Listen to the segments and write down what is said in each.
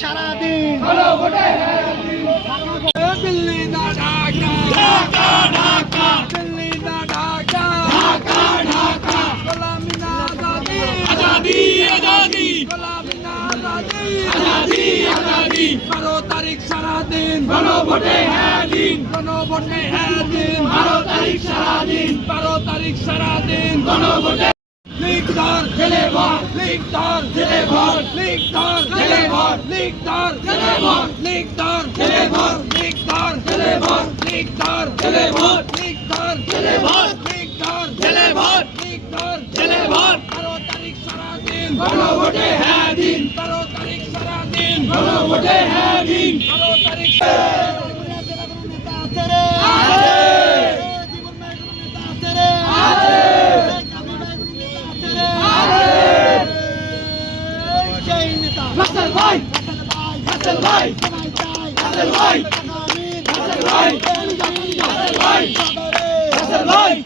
সারাদিন গণভোটে হ্যাঁ দিন গণভোটে হ্যাঁ দিন বারো তারিখ সারাদিন বারো তারিখ সারা দিন গণভোটে লীগ ধর জেলে ভর লীগ ধর জেলে ভর লীগ ধর জেলে ভর লীগ জেলে ভর লীগ জেলে ভর লীগ জেলে ভর লীগ জেলে ভর লীগ জেলে ভর লীগ জেলে ভর লীগ জেলে ভর বারো তারিখ সারা দিন গণভোটে হ্যাঁ দিন বারো তারিখ সারা দিন গণভোটে হ্যাঁ দিন বারো তারিখ হাসান ভাই হাসান ভাই হাসান ভাই। হাসান ভাই হাসান ভাই হাসান ভাই হাসান ভাই হাসান ভাই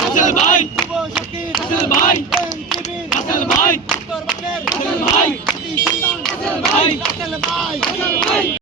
হাসান ভাই হাসান ভাই হাসান ভাই হাসান ভাই হাসান ভাই হাসান ভাই।